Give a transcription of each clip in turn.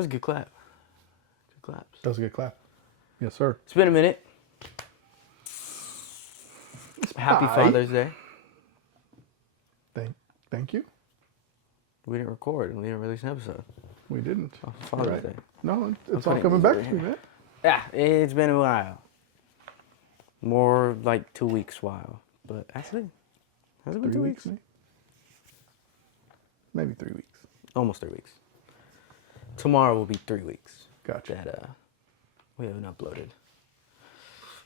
was a good clap. Good claps. That was a good clap. Yes, sir. It's been a minute. Happy Father's Day. Thank you. We didn't record and we didn't release an episode. We didn't. Oh, Father's Day. No, it's all coming back to me, man. Yeah, it's been a while. More like 2 weeks while. But actually, has it been 2 weeks? Maybe 3 weeks. Almost 3 weeks. Tomorrow will be 3 weeks. Gotcha. That we haven't uploaded.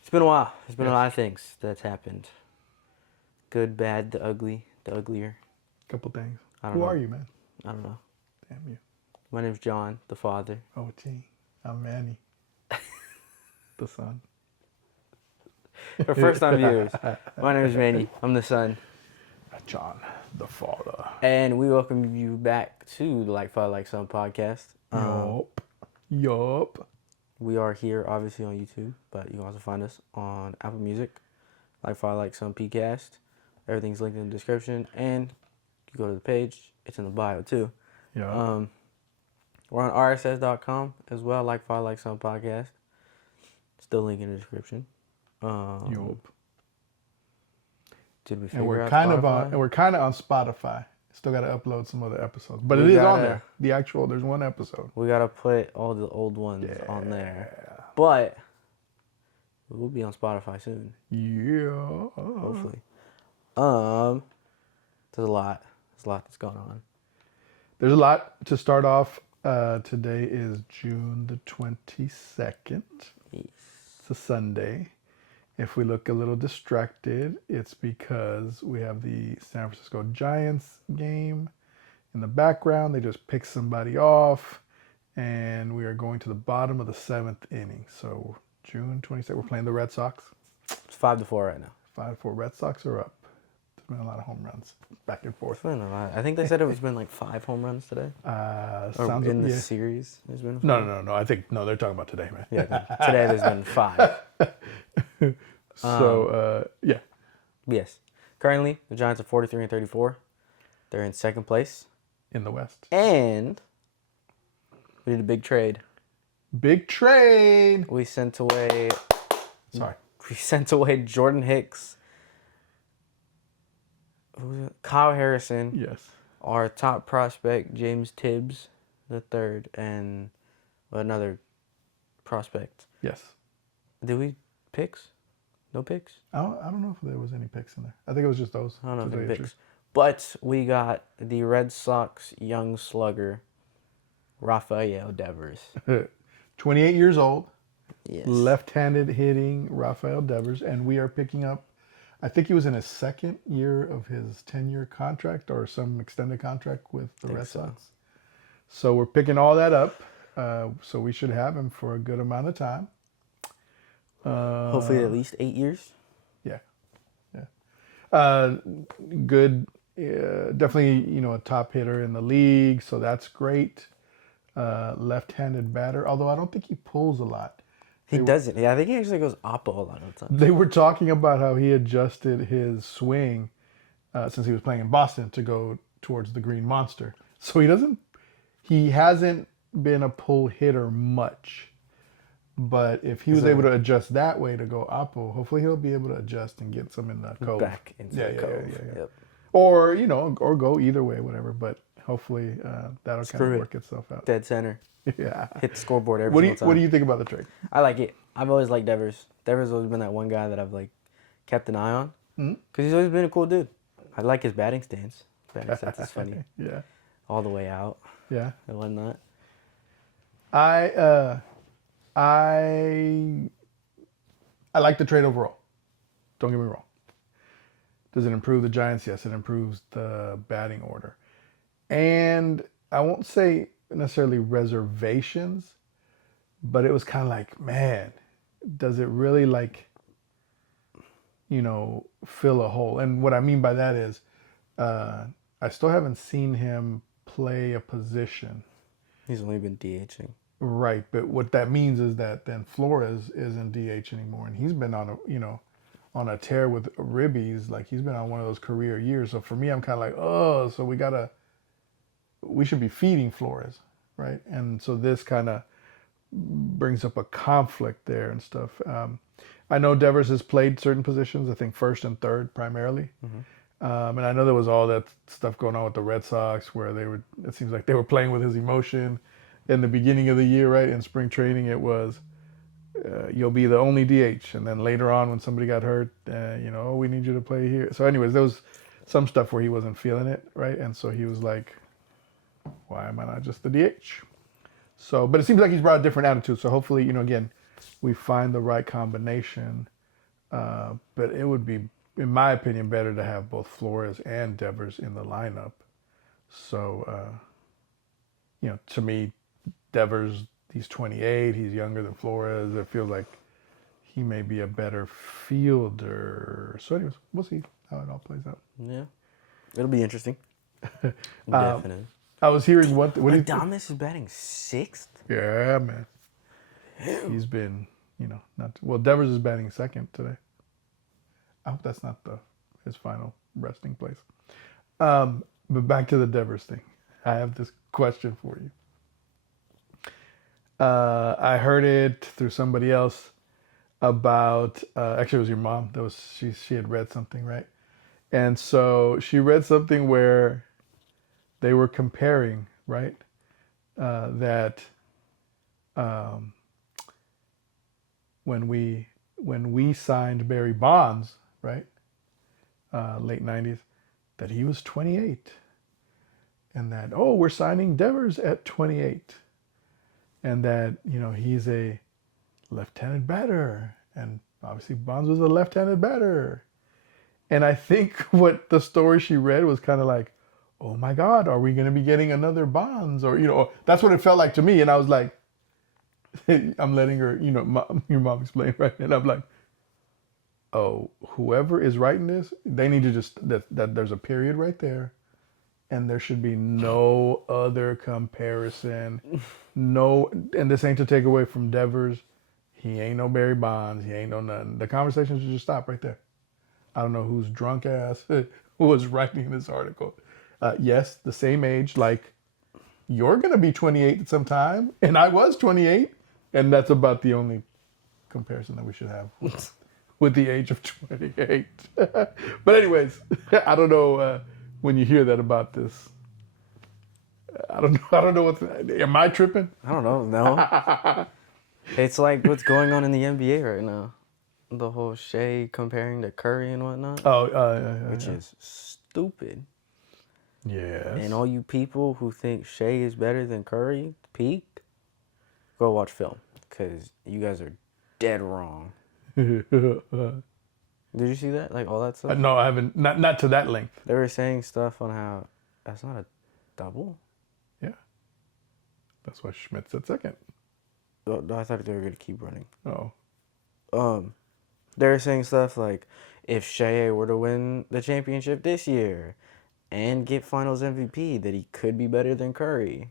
It's been a while. There's been a lot of things that's happened. Good, bad, the ugly, the uglier. Couple things. Who are you, man? I don't know. Damn you. My name's John, the father. Oh, gee. I'm Manny. The son. For first-time viewers, my name is Manny. I'm the son. John, the father. And we welcome you back to the Like Father, Like Son podcast. Yup. We are here, obviously, on YouTube, but you can also find us on Apple Music, Like Father, Like Son PCast. Everything's linked in the description, and you go to the page. It's in the bio, too. Yeah. We're on rss.com as well, Like Father, Like Son podcast. Still link in the description. Yup. Did we And figure we're out kind Spotify? of on Spotify. Still got to upload some other episodes, but it is on there. There's one episode. We gotta put all the old ones on there, but we will be on Spotify soon. Yeah. Hopefully. There's a lot that's going on. There's a lot to start off. Today is June the 22nd. Yes. It's a Sunday. If we look a little distracted, it's because we have the San Francisco Giants game in the background. They just picked somebody off, and we are going to the bottom of the 7th inning. So June 22nd, we're playing the Red Sox. It's 5-4 right now. 5-4. Red Sox are up. There's been a lot of home runs back and forth. It's been a lot. I think they said it was been like 5 home runs today. Or in the series, there's been 5. No. I think they're talking about today, man. Yeah, today there's been 5. So, yeah. Yes. Currently, the Giants are 43-34. They're in second place. In the West. And we did a big trade. Big trade! We sent away Jordan Hicks, Kyle Harrison. Yes. Our top prospect, James Tibbs the third, and another prospect. Yes. Did we picks? No picks? I don't know if there was any picks in there. I think it was just those. I don't know if there were picks. But we got the Red Sox young slugger, Rafael Devers. 28 years old. Yes. Left-handed hitting Rafael Devers. And we are picking up, I think he was in his second year of his 10-year contract or some extended contract with the Red Sox. So we're picking all that up. So we should have him for a good amount of time. Hopefully at least 8 years. Yeah. Good. Definitely, a top hitter in the league. So that's great. Left-handed batter. Although I don't think he pulls a lot. He doesn't. Yeah, I think he actually goes oppo a lot of the time. They were talking about how he adjusted his swing since he was playing in Boston to go towards the Green Monster. So he hasn't been a pull hitter much. But if he was able to adjust that way to go oppo, hopefully he'll be able to adjust and get some in the cove. Back into the cove. Yeah. Yep. Or, or go either way, whatever. But hopefully that'll kind of work itself out. Dead center. Yeah. Hit the scoreboard every single time. What do you think about the trade? I like it. I've always liked Devers. Devers has always been that one guy that I've kept an eye on. Because he's always been a cool dude. I like his batting stance. Batting stance is funny. Yeah. All the way out. Yeah. And whatnot. I like the trade overall. Don't get me wrong. Does it improve the Giants? Yes, it improves the batting order. And I won't say necessarily reservations, but it was kind of like, man, does it really fill a hole? And what I mean by that is I still haven't seen him play a position. He's only been DHing. Right, but what that means is that then Flores isn't DH anymore, and he's been on a tear with ribbies. He's been on one of those career years. So for me, I'm kind of like, oh, so we should be feeding Flores. right? And so this kind of brings up a conflict there and stuff. I know Devers has played certain positions, I think first and third primarily. And I know there was all that stuff going on with the Red Sox where it seems like they were playing with his emotion in the beginning of the year, right? In spring training, it was, you'll be the only DH. And then later on when somebody got hurt, oh, we need you to play here. So anyways, there was some stuff where he wasn't feeling it, right? And so he was like, why am I not just the DH? So, but it seems like he's brought a different attitude. So hopefully, again, we find the right combination. But it would be, in my opinion, better to have both Flores and Devers in the lineup. So, to me, Devers, he's 28. He's younger than Flores. It feels like he may be a better fielder. So anyways, we'll see how it all plays out. Yeah. It'll be interesting. Definitely. I was hearing what do you think? Adames is batting 6th? Yeah, man. He's been, Devers is batting second today. I hope that's not his final resting place. But back to the Devers thing. I have this question for you. I heard it through somebody else about, actually it was your mom. She had read something, right? And so she read something where they were comparing, right? That when we signed Barry Bonds, right, late 90s, that he was 28. And that, we're signing Devers at 28. And that, he's a left-handed batter. And obviously Bonds was a left-handed batter. And I think what the story she read was kind of like, oh my God, are we going to be getting another Bonds? Or, that's what it felt like to me. And I was like, I'm letting her, your mom explain, right? And I'm like, oh, whoever is writing this, they need to just, that there's a period right there. And there should be no other comparison. No, and this ain't to take away from Devers. He ain't no Barry Bonds. He ain't no nothing. The conversation should just stop right there. I don't know who's drunk ass who was writing this article. Yes, the same age, like you're going to be 28 at some time, and I was 28, and that's about the only comparison that we should have with the age of 28. But anyways, I don't know when you hear that about this. I don't know am I tripping? I don't know. No. It's like what's going on in the NBA right now. The whole Shea comparing to Curry and whatnot. Which is stupid. Yes. And all you people who think Shea is better than Curry, peak, go watch film. Because you guys are dead wrong. Did you see that? Like all that stuff? No, I haven't. Not to that length. They were saying stuff on how that's not a double. Yeah. That's why Schmidt said second. Oh, I thought they were going to keep running. Oh. They were saying stuff like, if Shea were to win the championship this year and get Finals MVP, that he could be better than Curry.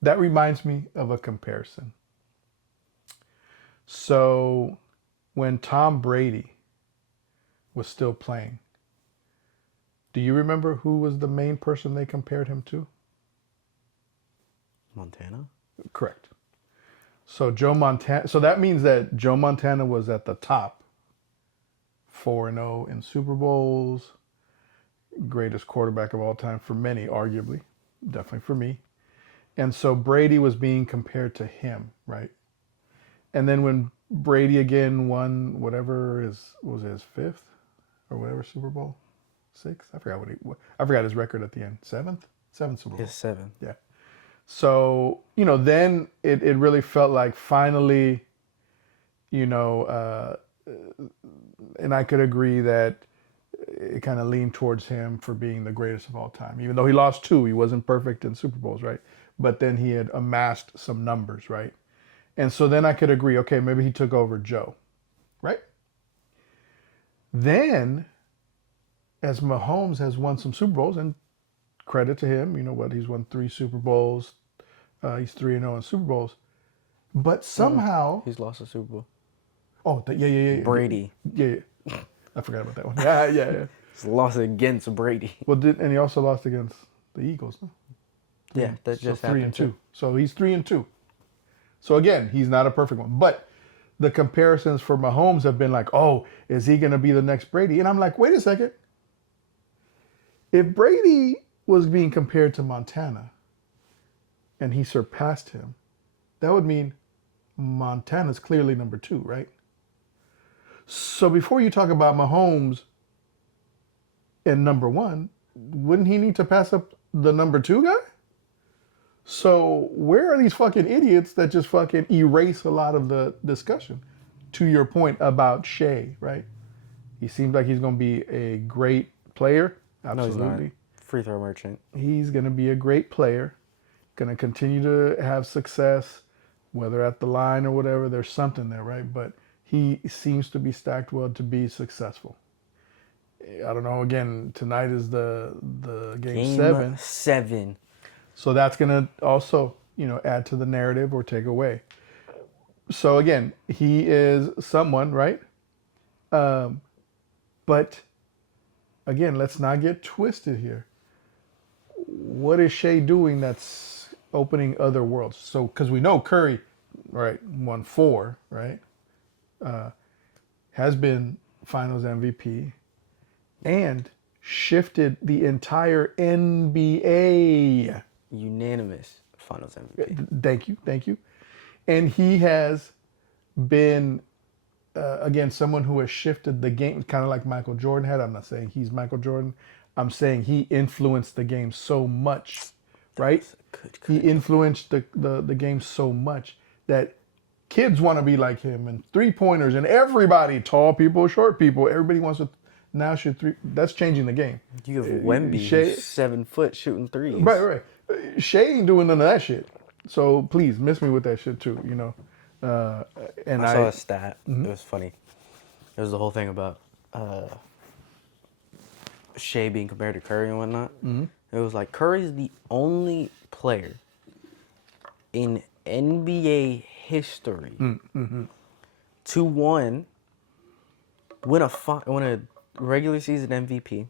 That reminds me of a comparison. So, when Tom Brady was still playing, do you remember who was the main person they compared him to? Montana? Correct. So Joe Montana. So that means that Joe Montana was at the top, 4-0 in Super Bowls, greatest quarterback of all time for many, arguably, definitely for me. And so Brady was being compared to him, right? And then when Brady again won whatever was his fifth or whatever Super Bowl, sixth. I forgot his record at the end. Seventh Super Bowl. His 7th. Yeah. So, then it really felt like finally, and I could agree that it kind of leaned towards him for being the greatest of all time. Even though he lost 2, he wasn't perfect in Super Bowls, right? But then he had amassed some numbers, right? And so then I could agree, okay, maybe he took over Joe, right? Then, as Mahomes has won some Super Bowls, and credit to him, he's won 3 Super Bowls. He's 3-0 in Super Bowls. But somehow... He's lost a Super Bowl. Oh, yeah. Brady. Yeah. I forgot about that one. Yeah. It's a loss against Brady. Well, and he also lost against the Eagles. No? Yeah, that just so happened 3-2. too. So he's 3-2. So again, he's not a perfect one. But the comparisons for Mahomes have been like, oh, is he going to be the next Brady? And I'm like, wait a second. If Brady was being compared to Montana and he surpassed him, that would mean Montana's clearly number 2, right? So before you talk about Mahomes and number 1, wouldn't he need to pass up the number 2 guy? So where are these fucking idiots that just fucking erase a lot of the discussion? To your point about Shea, right? He seems like he's going to be a great player. Absolutely. No, he's not. Free throw merchant. He's going to be a great player. Going to continue to have success, whether at the line or whatever. There's something there, right? But he seems to be stacked well to be successful. I don't know. Again, tonight is the game 7. So that's going to also, add to the narrative or take away. So again, he is someone, right? But again, let's not get twisted here. What is Shea doing that's opening other worlds? So, because we know Curry, right, won 4, right? Has been Finals MVP and shifted the entire NBA. Unanimous Finals MVP. Thank you. And he has been, again, someone who has shifted the game, kind of like Michael Jordan had. I'm not saying he's Michael Jordan. I'm saying he influenced the game so much, right? He influenced the game so much that kids want to be like him, and 3-pointers, and everybody, tall people, short people, everybody wants to now shoot 3. That's changing the game. You have Wemby, who's 7 foot shooting 3s. Right. Shea ain't doing none of that shit. So please miss me with that shit too, And I saw a stat. Mm-hmm. It was funny. It was the whole thing about Shea being compared to Curry and whatnot. Mm-hmm. It was like Curry's the only player in NBA history to win a regular season MVP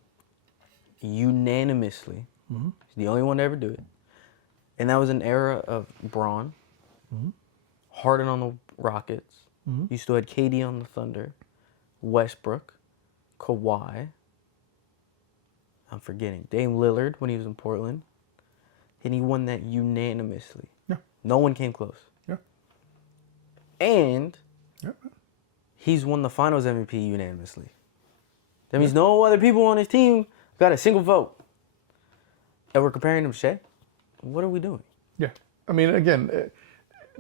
unanimously. Mm-hmm. He's the only one to ever do it. And that was an era of Braun, Harden on the Rockets. You still had KD on the Thunder, Westbrook, Kawhi. I'm forgetting. Dame Lillard when he was in Portland. And he won that unanimously. Yeah. No one came close. Yeah. And he's won the Finals MVP unanimously. That means no other people on his team got a single vote. And we're comparing him to Shea? What are we doing? Yeah. I mean, again,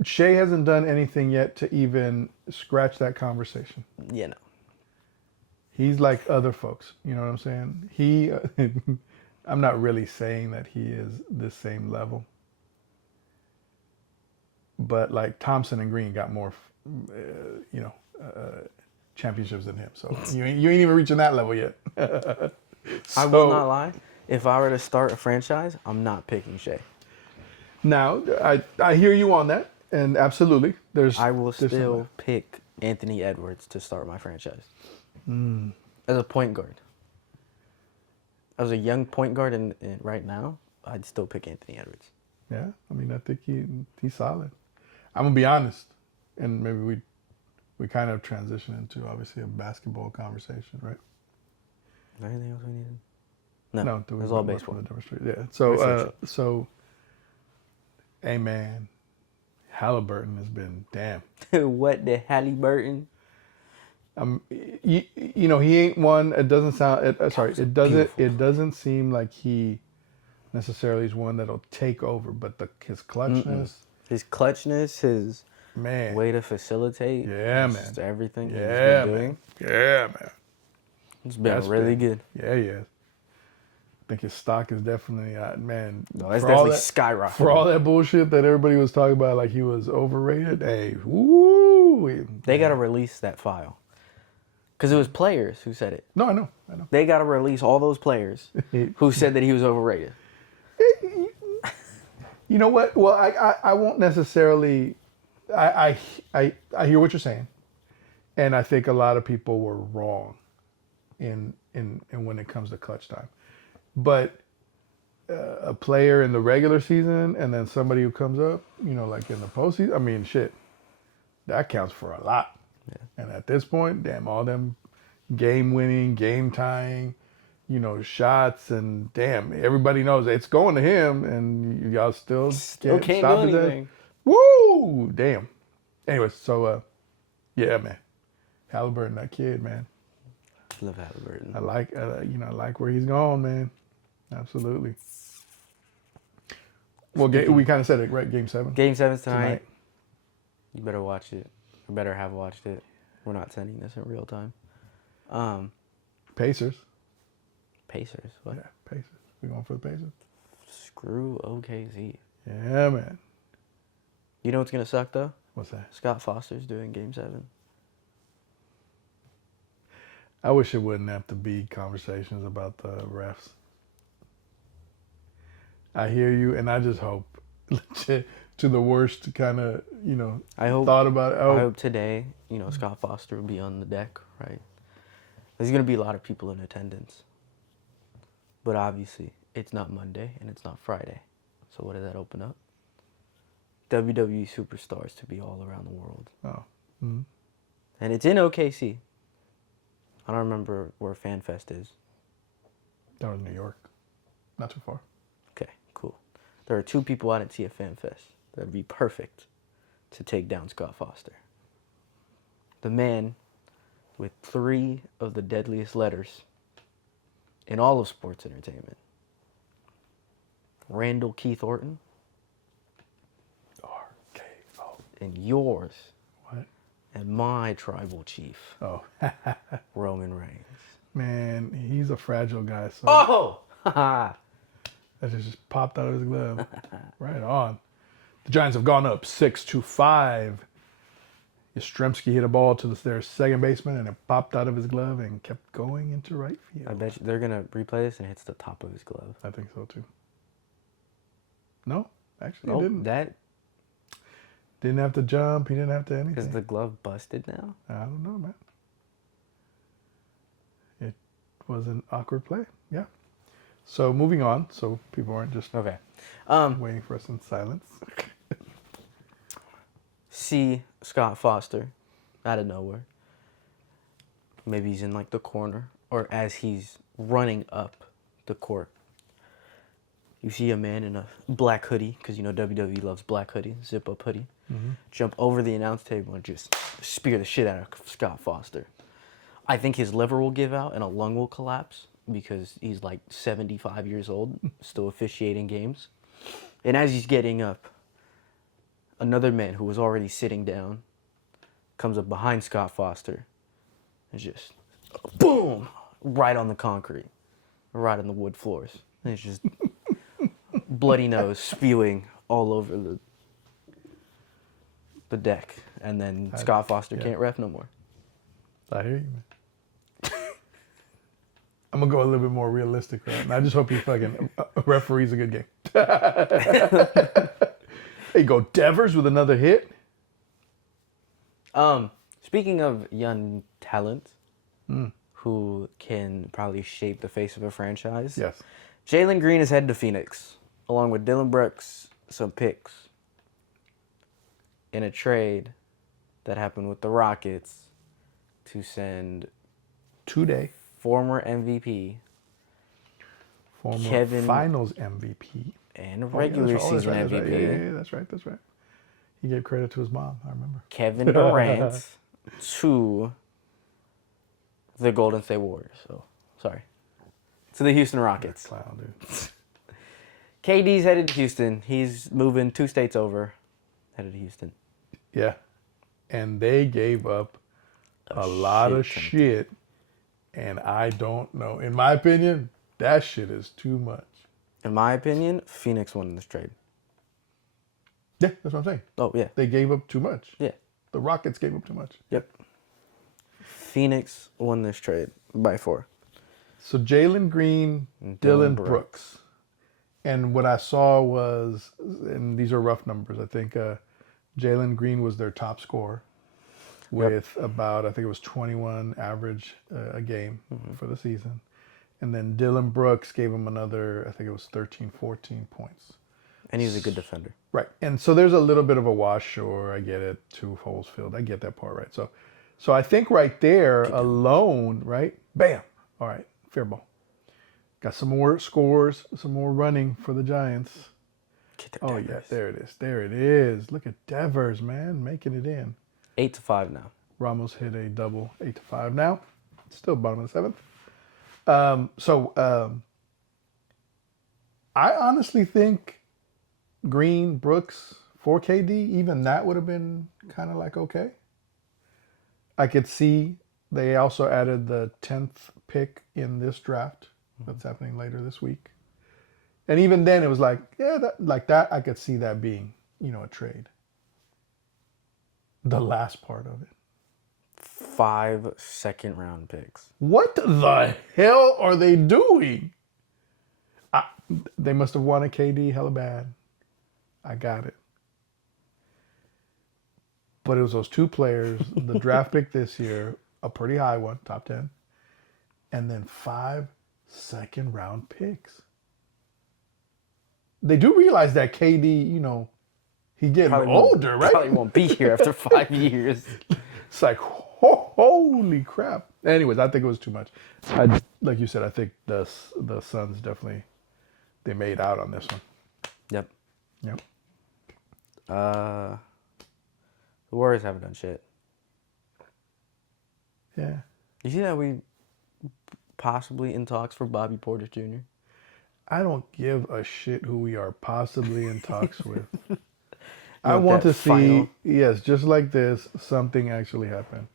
Shea hasn't done anything yet to even scratch that conversation. Yeah, no. He's like other folks. You know what I'm saying? I'm not really saying that he is the same level. But like Thompson and Green got more, championships than him. So you ain't even reaching that level yet. I will not lie. If I were to start a franchise, I'm not picking Shea. Now, I hear you on that, and absolutely, I will still pick Anthony Edwards to start my franchise as a point guard. As a young point guard, and right now, I'd still pick Anthony Edwards. Yeah, I mean, I think he's solid. I'm gonna be honest, and maybe we kind of transition into obviously a basketball conversation, right? Is there anything else we needed? No, it was all baseball. Yeah. So, hey man, Halliburton has been damn. What the Halliburton? He ain't one. It doesn't sound. It doesn't seem like he necessarily is one that'll take over. But his clutchness, his way to facilitate, man, everything he's been doing, man. It's been really good. Yeah, he is. I think his stock is definitely, man. No, it's definitely skyrocketed. For all that bullshit that everybody was talking about, like he was overrated, hey, woo! They got to release that file. Because it was players who said it. No, I know. They got to release all those players who said that he was overrated. You know what? Well, I won't necessarily, I hear what you're saying. And I think a lot of people were wrong in when it comes to clutch time. But a player in the regular season and then somebody who comes up, like in the postseason, I mean, shit, that counts for a lot. Yeah. And at this point, damn, all them game winning, game tying, shots, and damn, everybody knows it's going to him, and y'all still can't do stop his ass. anything. Woo! Damn. Anyways, so yeah, man, Halliburton, that kid, man. Love Halliburton. I like where he's going, man. Absolutely. Well, we kind of said it, right? Game 7. Game 7's tonight. You better watch it. Or better have watched it. We're not sending this in real time. Pacers. Pacers. What? Yeah, Pacers. We going for the Pacers? Screw OKC. Yeah, man. You know what's gonna suck though? What's that? Scott Foster's doing Game 7. I wish it wouldn't have to be conversations about the refs. I hear you, and I just hope legit to the worst kind of, thought about it. I hope today, Scott Foster will be on the deck, right? There's going to be a lot of people in attendance. But obviously, it's not Monday and it's not Friday. So what does that open up? WWE superstars to be all around the world. Oh. Mm-hmm. And it's in OKC. I don't remember where FanFest is. That was New York. Not too far. Okay, cool. There are 2 people I didn't see at FanFest that would be perfect to take down Scott Foster. The man with 3 of the deadliest letters in all of sports entertainment. Randall Keith Orton. RKO. And yours. What? And my tribal chief. Oh. Roman Reigns. Man, he's a fragile guy. So Oh! that just popped out of his glove. Right on. The Giants have gone up 6-5. Yastrzemski hit a ball to their second baseman, and it popped out of his glove and kept going into right field. I bet you they're going to replay this and it hits the top of his glove. I think so, too. No, actually, Nope, he didn't. that... Didn't have to jump. He didn't have to anything. Is the glove busted now? I don't know, man. It was an awkward play. Yeah. So moving on, so people aren't just Okay. waiting for us in silence. See Scott Foster out of nowhere. Maybe he's in like the corner, or as he's running up the court. You see a man in a black hoodie, because WWE loves black hoodie, zip up hoodie. Mm-hmm. Jump over the announce table and just spear the shit out of Scott Foster. I think his liver will give out and a lung will collapse because he's like 75 years old, still officiating games. And as he's getting up, another man who was already sitting down comes up behind Scott Foster and just, boom, right on the concrete, right on the wood floors. And it's just bloody nose spewing all over the deck. And then Scott Foster can't ref no more. I hear you, man. I'm going to go a little bit more realistic, right? And I just hope he fucking referees a good game. There you go, Devers with another hit. Speaking of young talent who can probably shape the face of a franchise. Yes. Jalen Green is headed to Phoenix, along with Dillon Brooks, some picks, in a trade that happened with the Rockets to send Today. former MVP, Former Kevin Finals MVP. and regular season that's right. MVP. Yeah, that's right. That's right. He gave credit to his mom. I remember. Kevin Durant to the Golden State Warriors. So, sorry. To the Houston Rockets. Clown, dude. KD's headed to Houston. He's moving 2 states over. Headed to Houston. Yeah. And they gave up a lot of shit. And I don't know. In my opinion, that shit is too much. In my opinion, Phoenix won this trade. Yeah, that's what I'm saying. Oh, yeah. They gave up too much. Yeah. The Rockets gave up too much. Yep. Phoenix won this trade by 4. So Jalen Green, Dillon Brooks. And what I saw was, and these are rough numbers, I think Jalen Green was their top scorer. with about, I think it was 21 average a game Mm-hmm. for the season. And then Dillon Brooks gave him another, I think it was 13, 14 points. And he's a good defender. Right. And so there's a little bit of a wash, sure, I get it, 2 holes filled. I get that part, right? So I think right there alone, right? Bam. All right, fair ball. Got some more scores, some more running for the Giants. Oh, Devers. yeah, there it is. There it is. Look at Devers, man, making it in. 8-5 now. Ramos hit a double, 8-5 now. Still bottom of the 7th. I honestly think Green, Brooks, 4 KD, even that would have been kind of like okay. I could see they also added the 10th pick in this draft that's happening later this week. And even then it was like, yeah, that I could see that being, a trade. The last part of it. 5 second-round picks. What the hell are they doing? They must have wanted KD hella bad. I got it. But it was those 2 players, the draft pick this year, a pretty high one, top 10, and then 5 second-round picks. They do realize that KD, he's getting older, right? Probably won't be here after 5 years. It's like, holy crap. Anyways, I think it was too much. Like you said, I think the Suns definitely, they made out on this one. Yep. Yep. The Warriors haven't done shit. Yeah. You see that we possibly in talks for Bobby Portis Jr.? I don't give a shit who we are possibly in talks with. I want to see, yes, just like this, something actually happen.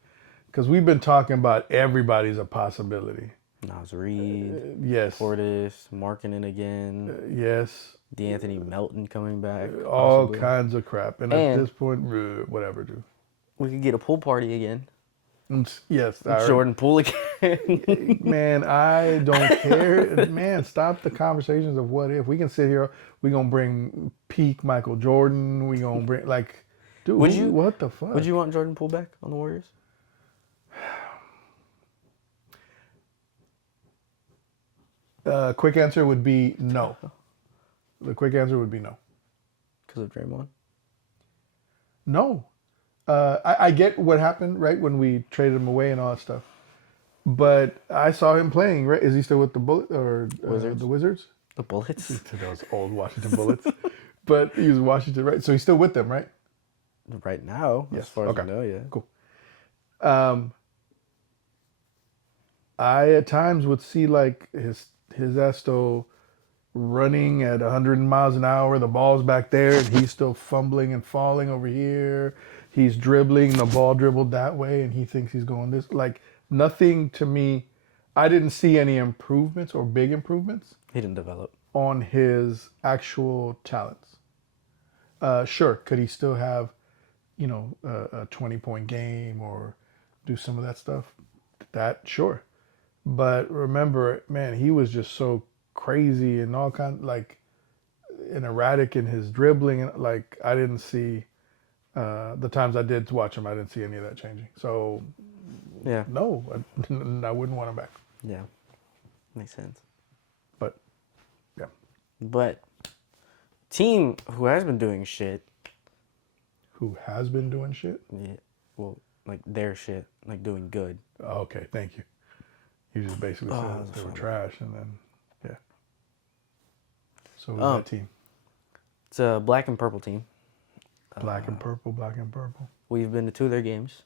Because we've been talking about everybody's a possibility. Nas Reed, yes. Portis, Markkanen again. Yes. D'Anthony Melton coming back. All possibly. kinds of crap. And at this point, whatever, dude. We could get a pool party again. Yes. Jordan Poole again. Man, I don't care. Man, stop the conversations of what if. We can sit here. We're going to bring peak Michael Jordan. We're going to bring, dude, what the fuck? Would you want Jordan Poole back on the Warriors? Quick answer would be no. The quick answer would be no. Because of Draymond? No. I get what happened, right, when we traded him away and all that stuff. But I saw him playing, right? Is he still with the Wizards? The Wizards? The Bullets? To those old Washington Bullets. But he was Washington, right? So he's still with them, right? Right now, yes. As far as I know, yeah. Cool. I at times would see his ass still running at 100 miles an hour. The ball's back there, and he's still fumbling and falling over here. He's dribbling, the ball dribbled that way, and he thinks he's going this. Nothing to me. I didn't see any improvements or big improvements. He didn't develop. On his actual talents. Sure, could he still have, a 20-point game or do some of that stuff? That, sure. But remember, man, he was just so crazy and all kinds, and erratic in his dribbling. And I didn't see, the times I did watch him, I didn't see any of that changing. So, yeah, no, I wouldn't want him back. Yeah, makes sense. But, yeah. But, team who has been doing shit. Who has been doing shit? Yeah, well, their shit, doing good. Oh, okay, thank you. You just basically said they were trash, and then, yeah. So who's that team? It's a black and purple team. Black and purple. We've been to 2 of their games.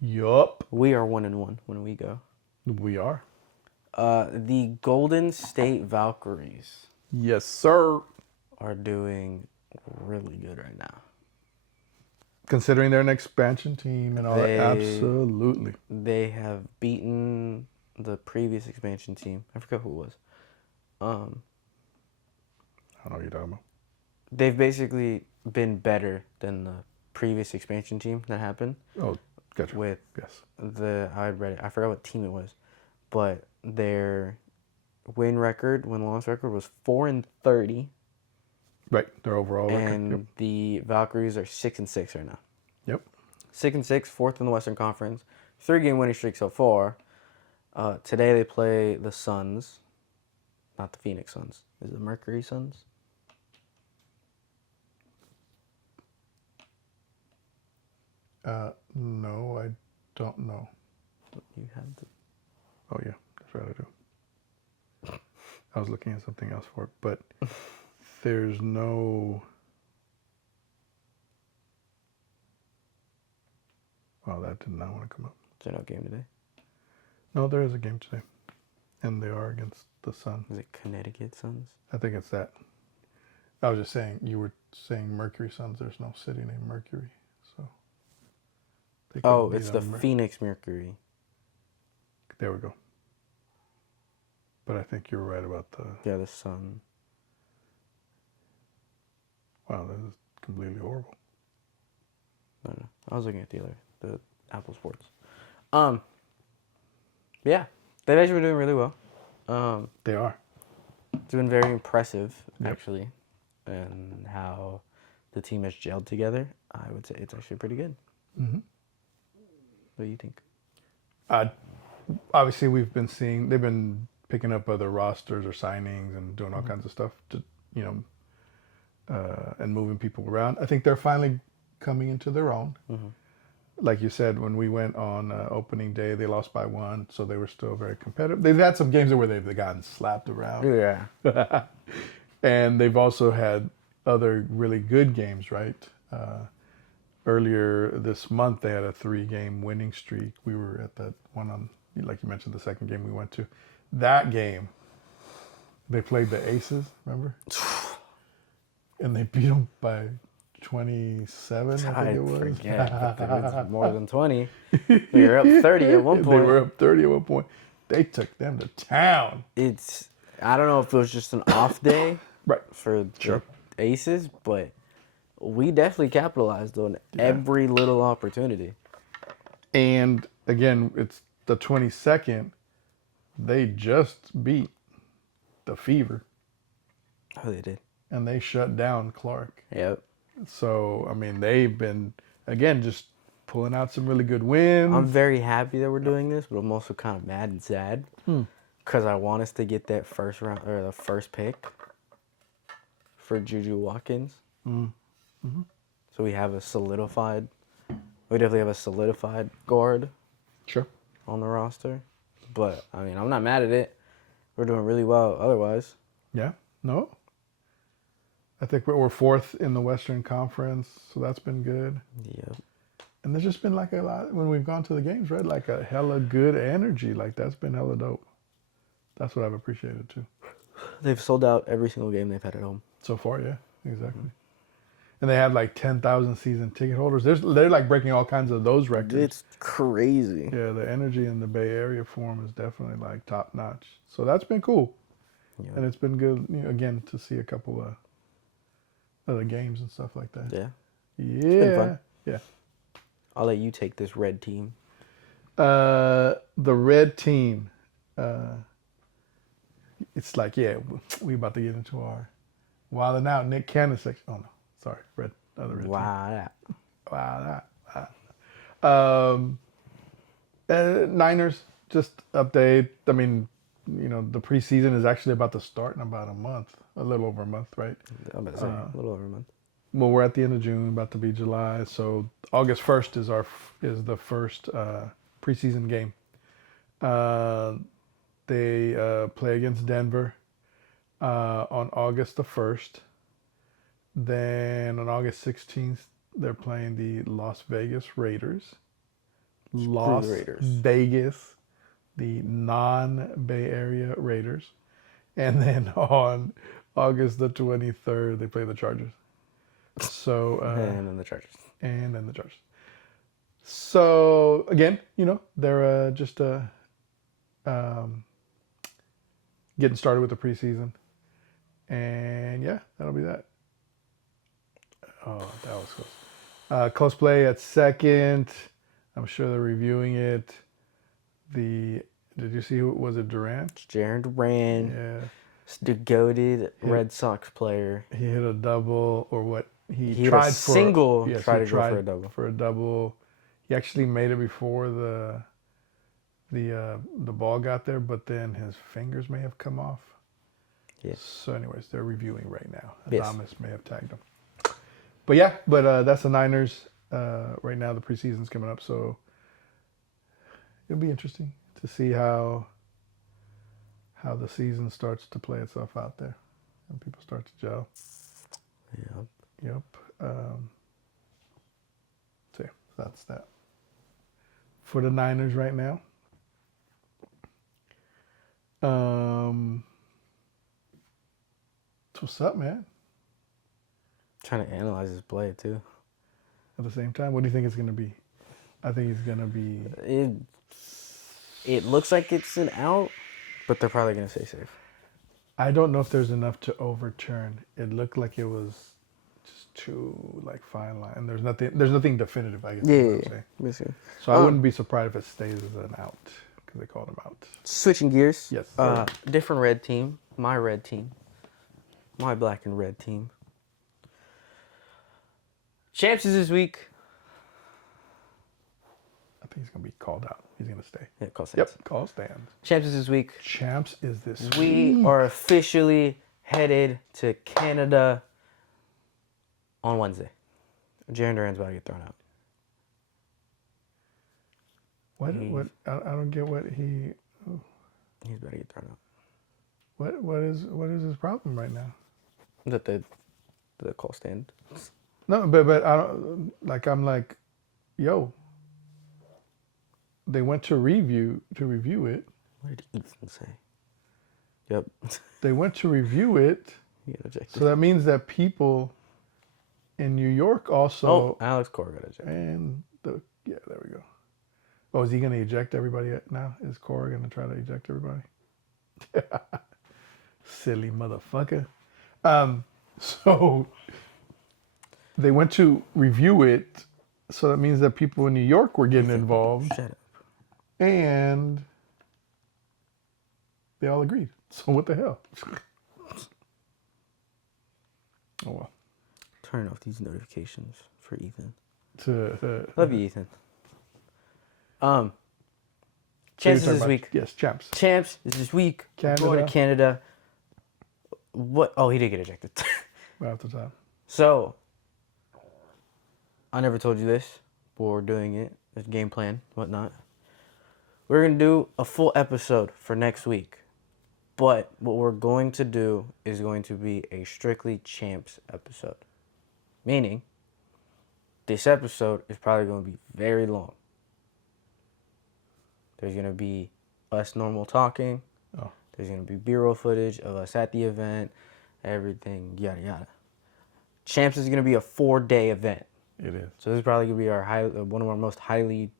Yup. We are 1-1 when we go. We are. The Golden State Valkyries. Yes, sir. Are doing really good right now. Considering they're an expansion team and all that, absolutely. They have beaten the previous expansion team. I forgot who it was. I don't know what you're talking about. They've basically been better than the previous expansion team that happened. Oh, gotcha. I read it. I forgot what team it was, but their win-loss record was 4-30. Right, their overall record. And the Valkyries are 6-6 right now. Yep. 6-6, fourth in the Western Conference. 3-game winning streak so far. Today they play the Suns. Not the Phoenix Suns. Is it the Mercury Suns? No, I don't know. You have the... Oh, yeah, that's right, I do. I was looking at something else for it, but there's no... Wow, that did not want to come up. Is there no game today? No, there is a game today, and they are against the Sun. Is it Connecticut Suns? I think it's that. I was just saying, you were saying Mercury Suns. There's no city named Mercury, so. Oh, it's the Phoenix Mercury. There we go. But I think you're right about the... Yeah, the Sun. Wow, this is completely horrible. No. I was looking at the Apple Sports. Yeah, they've actually been doing really well. They are. It's been very impressive, actually, and how the team has gelled together. I would say it's actually pretty good. Mm-hmm. What do you think? Obviously, we've been seeing they've been picking up other rosters or signings and doing all kinds of stuff to, and moving people around. I think they're finally coming into their own. Mm-hmm. Like you said, when we went on opening day, they lost by 1, so they were still very competitive. They've had some games where they've gotten slapped around. Yeah. And they've also had other really good games, right? Earlier this month, they had a 3-game winning streak. We were at that one on, like you mentioned, the second game we went to. That game, they played the Aces, remember? And they beat them by 27, I think it was. Forget, but it was more than 20. We were up 30 at one point. They were up 30 at one point. They took them to town. I don't know if it was just an off day right. for the Aces, but we definitely capitalized on every little opportunity. And again, it's the 22nd. They just beat the Fever. Oh, they did. And they shut down Clark. Yep. So, I mean, they've been, again, just pulling out some really good wins. I'm very happy that we're doing this, but I'm also kind of mad and sad because I want us to get that first round or the first pick for Juju Watkins. Mm-hmm. So we definitely have a solidified guard. Sure. On the roster. But, I mean, I'm not mad at it. We're doing really well otherwise. Yeah. No. I think we're 4th in the Western Conference, so that's been good. Yep. And there's just been like a lot, when we've gone to the games, right? Like a hella good energy. Like that's been hella dope. That's what I've appreciated too. They've sold out every single game they've had at home. So far, yeah, exactly. And they have like 10,000 season ticket holders. They're like breaking all kinds of those records. It's crazy. Yeah, the energy in the Bay Area for them is definitely like top notch. So that's been cool. Yeah. And it's been good, again, to see a couple of other games and stuff like that. Yeah. Yeah. It's been fun. Yeah. I'll let you take this red team. The red team. It's like, we about to get into our Wild and Out Nick Cannon section. Oh, no. Sorry. Other red team. Wow. Niners, just update. I mean, the preseason is actually about to start in about a month. A little over a month, right? I'm about to say, a little over a month. Well, we're at the end of June, about to be July. So August 1st is the first preseason game. They play against Denver on August the 1st. Then on August 16th, they're playing the Las Vegas Raiders. Vegas, the non-Bay Area Raiders. And then on August the 23rd, they play the Chargers. So and then the Chargers. So again, they're just getting started with the preseason, and that'll be that. Oh, that was close. Close play at second. I'm sure they're reviewing it. Did you see who was it? Durant. Jaron Durant. Yeah. The goated Red Sox player. He hit a double, or what? He tried tried a single. Yes, tried he to go for a double. For a double. He actually made it before the ball got there, but then his fingers may have come off. Yeah. So, anyways, they're reviewing right now. Yes. Adamas may have tagged him. But yeah, that's the Niners. Right now, the preseason's coming up, so it'll be interesting to see how the season starts to play itself out there, and people start to gel. Yep. So that's that for the Niners right now. What's up, man? Trying to analyze his play too. At the same time, what do you think it's gonna be? I think he's gonna be. It looks like it's an out, but they're probably gonna stay safe. I don't know if there's enough to overturn. It looked like it was just too fine line, and there's nothing definitive. I guess. Yeah. So I wouldn't be surprised if it stays as an out because they called him out. Switching gears. Yes. Different red team. My red team. My black and red team. Champs is this week. I think he's gonna be called out. He's gonna stay. Yeah, call stands. Yep, call stands. Champs is this week. Champs is this week. We are officially headed to Canada on Wednesday. Jaren Duran's about to get thrown out. What? I don't get what he. He's about to get thrown out. What is his problem right now? That the call stand. No, but I don't I'm like, yo. They went to review it. What did Ethan say? Yep. They went to review it. He got ejected. So that means that people in New York also. Oh, Alex Cora got ejected. And there we go. Oh, is he going to eject everybody now? Is Cora going to try to eject everybody? Silly motherfucker. So they went to review it. So that means that people in New York were getting involved. Shut up. And they all agreed. So what the hell? Oh well. Turn off these notifications for Ethan. Love you, Ethan. Champs is this week. Yes, champs. Champs is this week. Canada. Going to Canada. What? Oh, he did get ejected. Right off the top. So, I never told you this, but we're doing it. There's game plan, whatnot. We're going to do a full episode for next week. But what we're going to do is going to be a strictly champs episode. Meaning, this episode is probably going to be very long. There's going to be us normal talking. Oh. There's going to be B-roll footage of us at the event, everything, yada, yada. Champs is going to be a 4-day event. It is. So this is probably going to be one of our most highly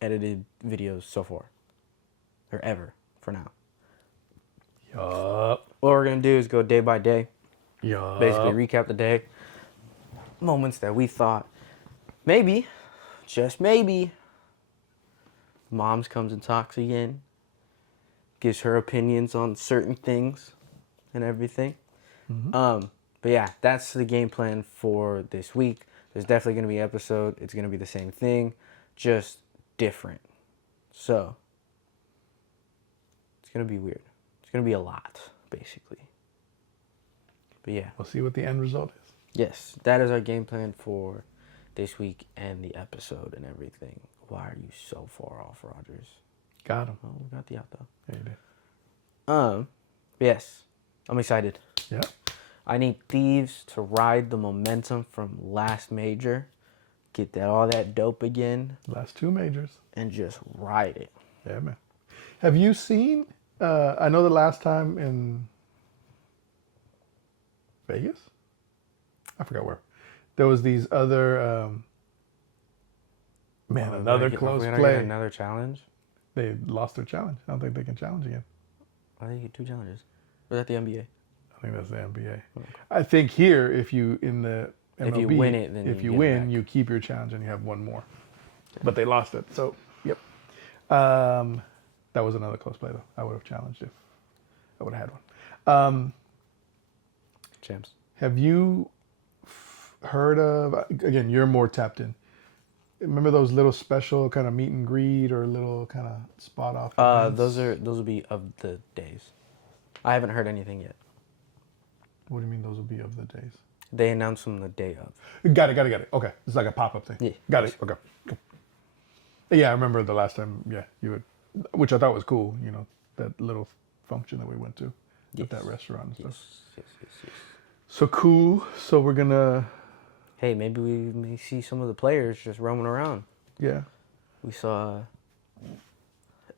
edited videos so far. Or ever, for now. Yup. What we're going to do is go day by day. Yup. Basically recap the day. Moments that we thought, maybe, just maybe, Moms comes and talks again. Gives her opinions on certain things and everything. Mm-hmm. But yeah, that's the game plan for this week. There's definitely going to be an episode. It's going to be the same thing, just different. So, it's going to be weird. It's going to be a lot, basically. But yeah. We'll see what the end result is. Yes, that is our game plan for this week and the episode and everything. Why are you so far off, Rogers? Got him. Oh, we got the out though. Yeah, you did. Yes, I'm excited. Yeah. I need Thieves to ride the momentum from last major, get all that dope again. Last 2 majors. And just ride it. Yeah, man. Have you seen, I know the last time in Vegas? I forgot where. There was these other, another close play. Another challenge? They lost their challenge. I don't think they can challenge again. I think you get 2 challenges. Or is that the NBA? I think that's the NBA. Okay. I think here, if you, in the MLB, if you win it, then if you get win, it back. you keep your challenge and you have 1 more. But they lost it. So, yep. That was another close play, though. I would have challenged if I would have had one. Champs. Have you heard of, again, you're more tapped in. remember those little special kind of meet and greet or little kind of spot off events? Those will be of the days. I haven't heard anything yet. What do you mean those will be of the days? They announce them the day of. Got it. Okay, it's like a pop up thing. Yeah. Got it. Okay. Cool. Yeah, I remember the last time. Yeah, you would, which I thought was cool. You know, that little function that we went to at that restaurant and stuff. Yes. So cool. So we're gonna. Hey, maybe we may see some of the players just roaming around. Yeah. We saw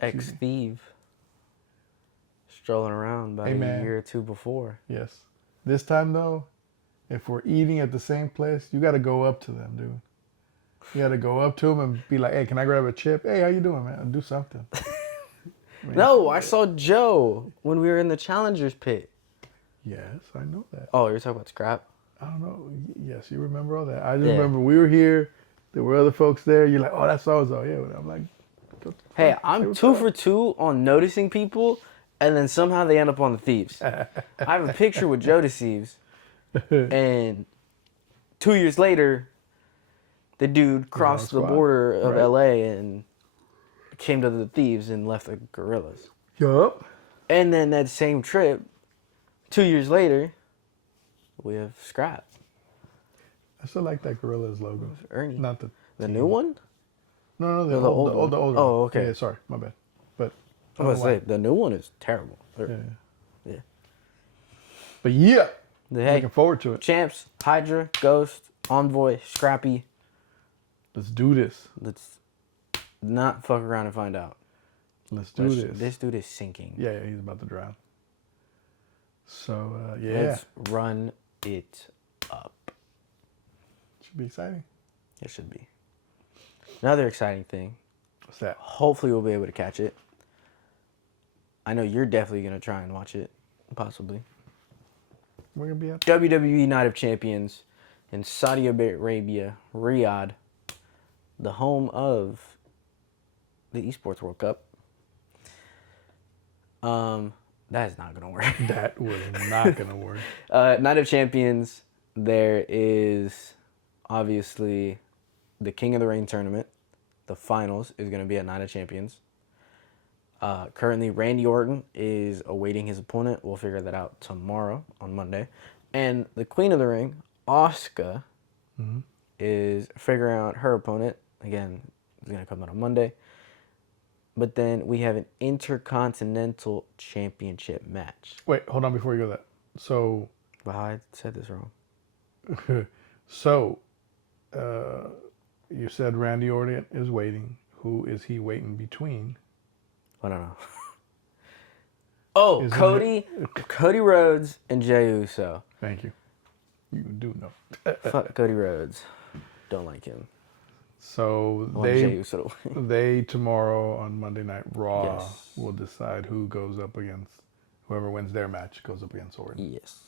ex-thief strolling around about a year or two before. Yes. This time though, if we're eating at the same place, you got to go up to them, dude. You got to go up to them and be like, "Hey, can I grab a chip? Hey, how you doing, man? Do something." No, I saw Joe when we were in the Challengers pit. Yes, I know that. Oh, you're talking about scrap? I don't know. Yes, you remember all that. I just remember we were here. There were other folks there. You're like, "Oh, that's so-and-so." Yeah, I'm like, hey, I'm 2 for 2 on noticing people, and then somehow they end up on the thieves. I have a picture with Joe Deceives, and 2 years later, the dude crossed the border of LA and came to the thieves and left the gorillas. Yup. And then that same trip, 2 years later, we have Scrap. I still like that Gorillas logo. Ernie. Not the new one? No, the old one. Oh, okay. Yeah, sorry, my bad. But I was gonna say the new one is terrible. Yeah. But yeah, hey, looking forward to it. Champs, Hydra, Ghost, Envoy, Scrappy. Let's do this. Let's not fuck around and find out. Let's do this. This dude is sinking. Yeah, he's about to drown. So yeah, let's run it up. Should be exciting. It should be. Another exciting thing. What's that? Hopefully we'll be able to catch it. I know you're definitely gonna try and watch it, possibly. We're gonna be at WWE Night of Champions in Saudi Arabia, Riyadh, the home of the Esports World Cup. That is not gonna work. That was not gonna work. Night of Champions. There is obviously the King of the Ring tournament. The finals is gonna be at Night of Champions. Currently, Randy Orton is awaiting his opponent. We'll figure that out tomorrow on Monday. And the Queen of the Ring, Auska, is figuring out her opponent. Again, it's going to come out on Monday. But then we have an Intercontinental Championship match. Wait, hold on before you go that. So... Wow, I said this wrong. So, you said Randy Orton is waiting. Who is he waiting between? I don't know. Oh, Cody Rhodes and Jey Uso. Thank you. You do know. Fuck Cody Rhodes. Don't like him. So they tomorrow on Monday Night Raw will decide who goes up against, whoever wins their match goes up against Orton. Yes.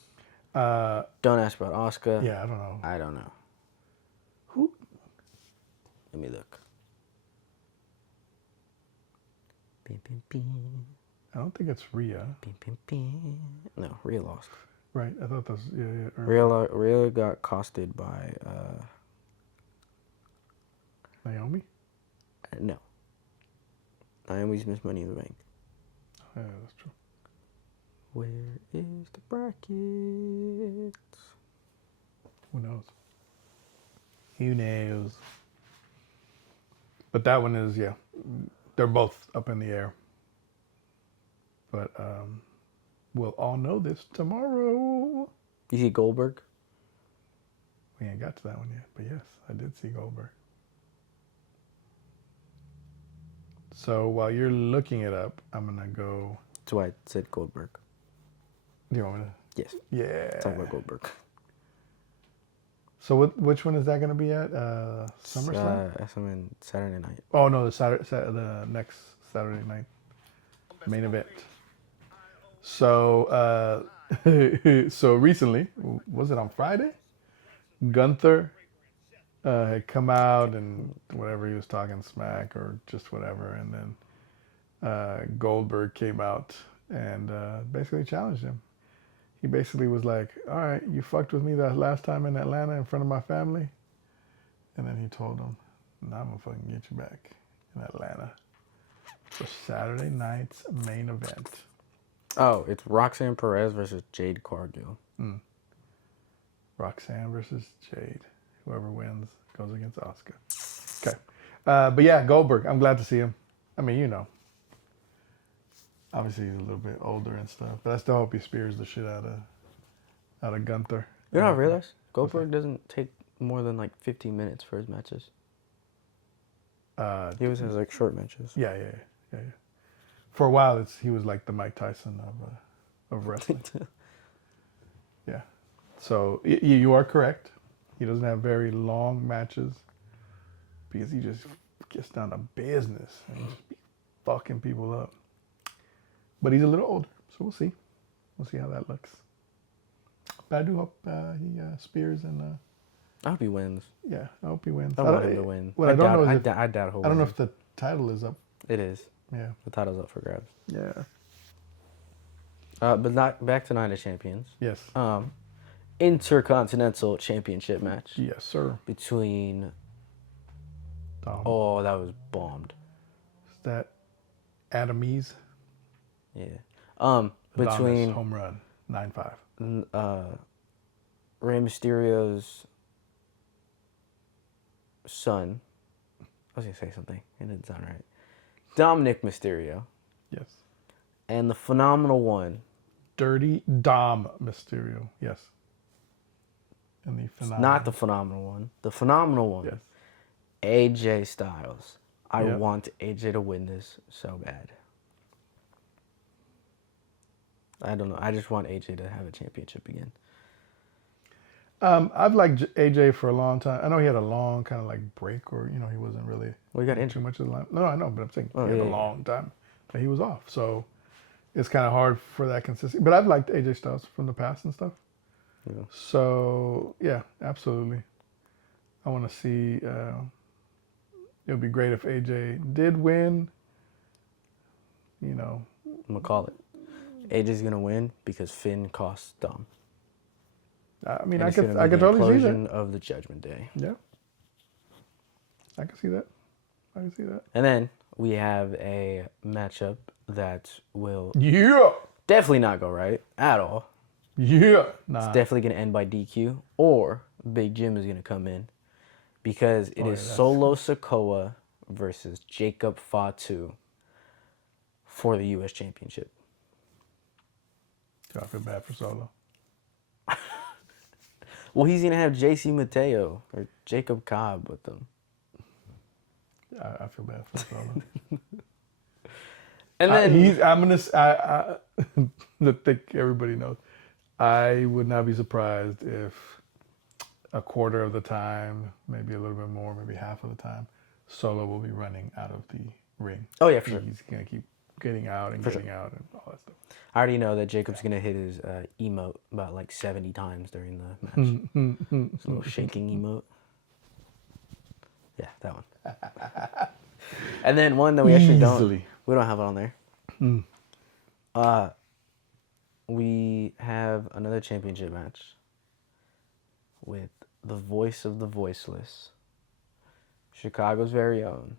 Don't ask about Auska. Yeah, I don't know. Who? Let me look. I don't think it's Rhea. No, Rhea lost. Right, I thought that was, yeah. Rhea got costed by... Naomi? No. Naomi's missed Money in the Bank. Yeah, that's true. Where is the bracket? Who knows? Who knows? But that one is, yeah, they're both up in the air. But we'll all know this tomorrow. You see Goldberg? We ain't got to that one yet, but yes, I did see Goldberg. So while you're looking it up, I'm going to go... That's why I said Goldberg. Do you want me to? Yes. Yeah. Talk about Goldberg. So which one is that going to be at? SummerSlam? SummerSlam Saturday night. Oh, no, the next Saturday night. Main event. So, so recently, was it on Friday? Gunther had come out and whatever, he was talking smack or just whatever. And then Goldberg came out and basically challenged him. He basically was like, all right, you fucked with me that last time in Atlanta in front of my family. And then he told him, Now I'm gonna fucking get you back in Atlanta for Saturday night's main event. Oh, it's Roxanne Perez versus Jade Cargill. Roxanne versus Jade. Whoever wins goes against Auska. Okay. But yeah, Goldberg. I'm glad to see him. I mean, you know. Obviously, he's a little bit older and stuff, but I still hope he spears the shit out of Gunther. You know what I realized? Goldberg doesn't take more than like 15 minutes for his matches. He always has like short matches. Yeah. For a while, he was like the Mike Tyson of wrestling. Yeah. So you are correct. He doesn't have very long matches because he just gets down to business and just be fucking people up. But he's a little older, so we'll see. We'll see how that looks. But I do hope he spears and. I hope he wins. Yeah, I hope he wins. I want him to win. What I don't know is I doubt he'll win. I don't know if the title is up. It is. Yeah. The title's up for grabs. Yeah. But not back to Night of Champions. Yes. Intercontinental Championship match. Yes, sir. Between. Dom. Oh, that was bombed. Is that Adamese? Yeah. Between home run 9-5. Rey Mysterio's son. I was gonna say something. It didn't sound right. Dominic Mysterio. Yes. And the phenomenal one. Dirty Dom Mysterio. Yes. And the phenomenal. Not the phenomenal one. The phenomenal one. Yes. AJ Styles. I Yep. want AJ to win this so bad. I don't know. I just want AJ to have a championship again. I've liked AJ for a long time. I know he had a long kind of like break, or he wasn't really. Well, he got too injured. much of the line. No, I know, but I'm saying Oh, he had a long time that he was off. So it's kind of hard for that consistency. But I've liked AJ Styles from the past and stuff. Yeah. So yeah, absolutely. I want to see. It would be great if AJ did win. I'm gonna call it. AJ's gonna win because Finn costs Dom. I mean, And I it's could gonna be the totally see implosion that. of the Judgment Day. Yeah, I can see that. I can see that. And then we have a matchup that will Yeah. definitely not go right at all. Yeah. Nah. It's definitely going to end by DQ, or Big Jim is going to come in because it is Solo Sikoa versus Jacob Fatu for the U.S. Championship. I feel bad for Solo. Well, he's going to have JC Mateo or Jacob Cobb with them. I feel bad for Solo. And then I'm gonna. I think everybody knows. I would not be surprised if a quarter of the time, maybe a little bit more, maybe half of the time, Solo will be running out of the ring. Oh yeah, for sure. He's gonna keep getting out and getting out and all that stuff. I already know that Jacob's going to hit his emote about like 70 times during the match. It's a little shaking emote. Yeah, that one. And then one that we actually don't have it on there. We have another championship match with the voice of the voiceless, Chicago's very own,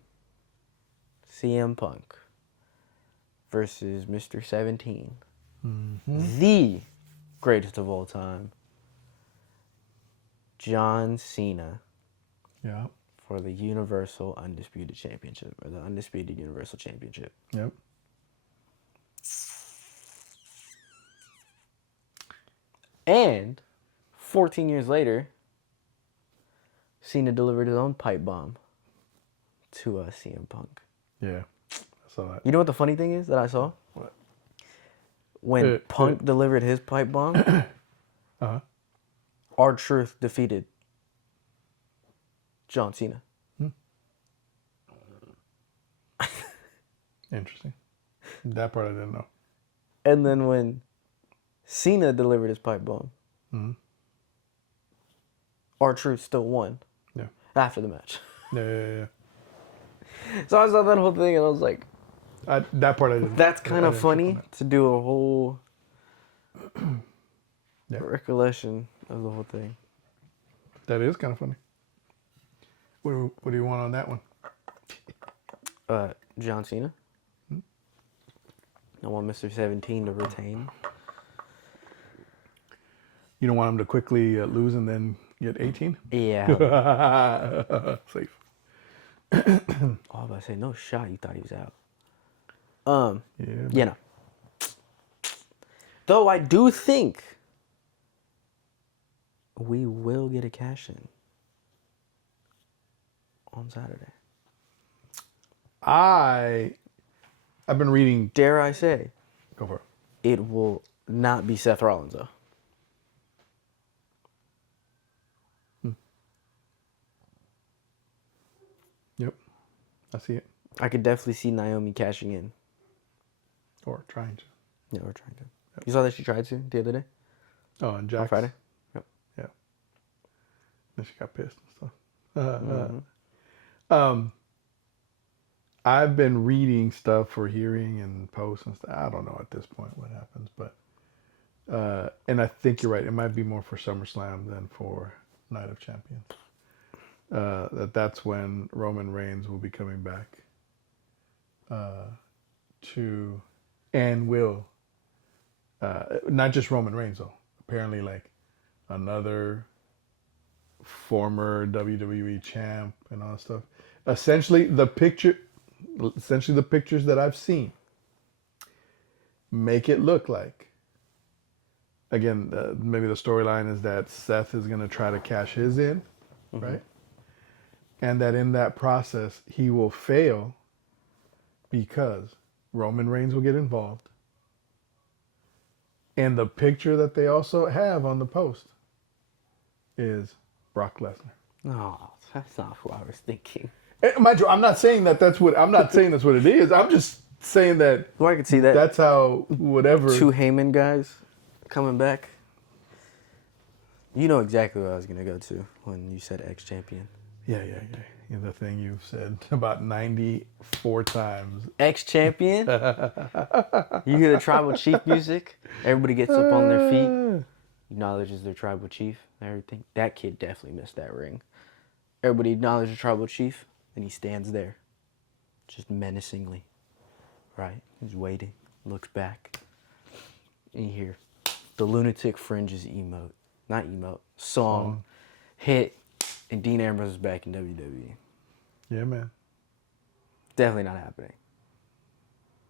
CM Punk versus Mr. 17, the greatest of all time, John Cena. Yeah. For the Universal Undisputed Championship, or the Undisputed Universal Championship. Yep. And 14 years later, Cena delivered his own pipe bomb to CM Punk. Yeah, I saw that. You know what the funny thing is that I saw? What? When Punk delivered his pipe bomb, R-Truth defeated John Cena. Interesting. That part I didn't know. And then when Cena delivered his pipe bomb, R-Truth still won. Yeah. After the match. Yeah. So I saw that whole thing and I was like, that part I didn't. That's kind of funny to do a whole Yeah. recollection of the whole thing. That is kind of funny. What do you want on that one? John Cena. I want Mr. 17 to retain. You don't want him to quickly lose and then get 18? Yeah. Safe. Oh, I was about to say, no shot. You thought he was out. Yeah, no. Though I do think we will get a cash in on Saturday. I've been reading. Dare I say, Go for it. it will not be Seth Rollins, though. Yep. I see it. I could definitely see Naomi cashing in. Or trying to. Yeah, we're trying to. Yep. You saw that she tried to the other day? Oh, and Jax. On Friday? Yep. Yeah. Then she got pissed and stuff. I've been reading stuff for hearing and posts and stuff. I don't know at this point what happens, but and I think you're right. It might be more for SummerSlam than for Night of Champions. That's when Roman Reigns will be coming back to, and will not just Roman Reigns though. Apparently, like another former WWE champ and all that stuff. Essentially, the pictures that I've seen make it look like, again, maybe the storyline is that Seth is going to try to cash his in, right? And that in that process, he will fail because Roman Reigns will get involved. And the picture that they also have on the post is Brock Lesnar. No, that's not what I was thinking. Mind you, I'm not saying that's what it is. I'm just saying that. Well, I could see that. That's how whatever. 2 Heyman guys coming back. You know exactly what I was gonna go to when you said ex-champion. Yeah. The thing you've said about 94 times. Ex-champion. You hear the tribal chief music. Everybody gets up on their feet. Acknowledges their tribal chief and everything. That kid definitely missed that ring. Everybody acknowledges the tribal chief, and he stands there, just menacingly. Right? He's waiting, looks back, and you hear the Lunatic Fringes emote. Not emote. Song. Hit. And Dean Ambrose is back in WWE. Yeah, man. Definitely not happening.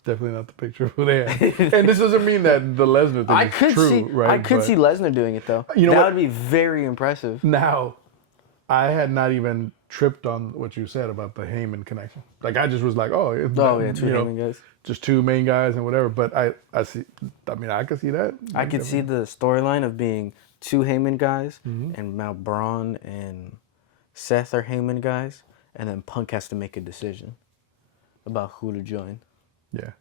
Definitely not the picture of who they have. And this doesn't mean that the Lesnar thing is true, right? I could see Lesnar doing it, though. You know that what? would be very impressive. Now, I had not even tripped on what you said about the Heyman connection. Like, I just was like, 2 Heyman guys. Just 2 main guys and whatever. But I see, I mean, I could see that. I could see the storyline of being 2 Heyman guys, and now Braun and Seth are Heyman guys, and then Punk has to make a decision about who to join. Yeah.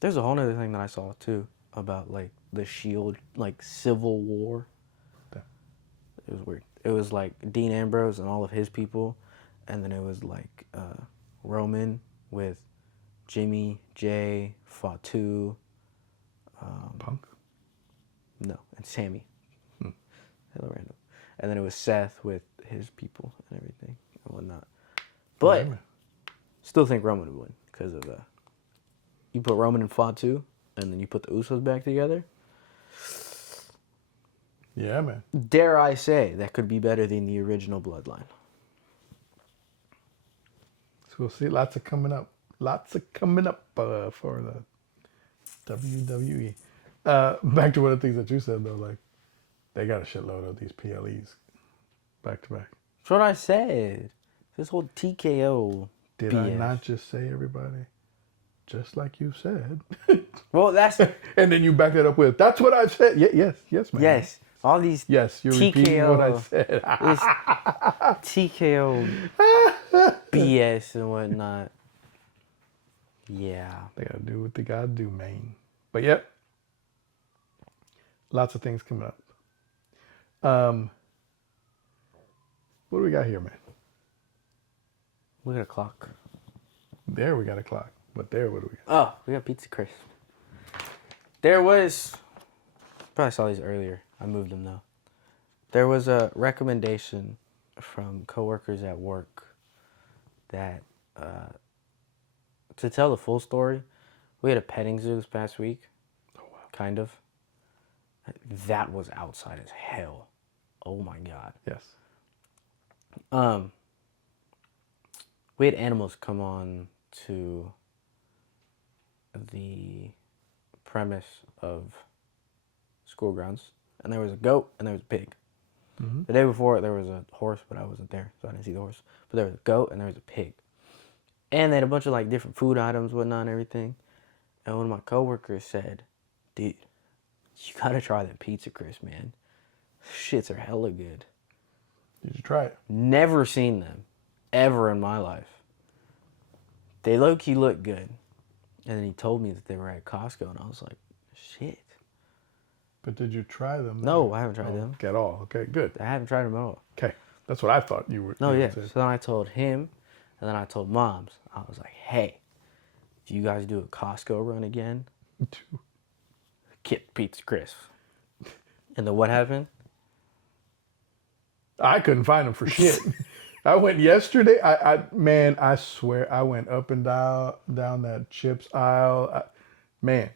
There's a whole other thing that I saw too about like the Shield, like Civil War. Yeah. It was weird. It was like Dean Ambrose and all of his people, and then it was like Roman with Jimmy, Jay, Fatu, Punk? No, and Sammy. Hella random. And then it was Seth with his people and everything and whatnot. But still think Roman would win because of you put Roman and Fatu, and then you put the Usos back together. Yeah, man. Dare I say that could be better than the original Bloodline. So we'll see. Lots of coming up for the WWE. Back to one of the things that you said though, like they got a shitload of these PLEs back to back. That's what I said. This whole TKO. Did BS. I not just say everybody? Just like you said. Well, that's and then you back that up with that's what I said. Yes, man. yes. All these yes, you're repeating what I said. TKO BS and whatnot. Yeah. They gotta do what they gotta do, man. But yep. Lots of things coming up. What do we got here, man? Look at a clock. There we got a clock. But there, what do we got? Oh, we got Pizza Crisp. There was... Probably saw these earlier. I moved them, though. There was a recommendation from coworkers at work that, to tell the full story, we had a petting zoo this past week. Oh, wow. Kind of. That was outside as hell. Oh my God. Yes. We had animals come on to the premise of school grounds, and there was a goat and there was a pig. Mm-hmm. The day before there was a horse, but I wasn't there, so I didn't see the horse. But there was a goat and there was a pig, and they had a bunch of like different food items, whatnot, and everything. And one of my coworkers said, "Dude, you gotta try the pizza crisp, man. Shits are hella good." Did you try it? Never seen them, ever in my life. They low-key look good. And then he told me that they were at Costco, and I was like, shit. But did you try them? No, I haven't tried them. At all. Okay, good. I haven't tried them at all. Okay, that's what I thought you were. No, you yeah. would say. So then I told him, and then I told Moms. I was like, hey, if you guys do a Costco run again, get pizza crisp. And then what happened? I couldn't find them for shit. I went yesterday. I swear, I went up and down that chips aisle. Man,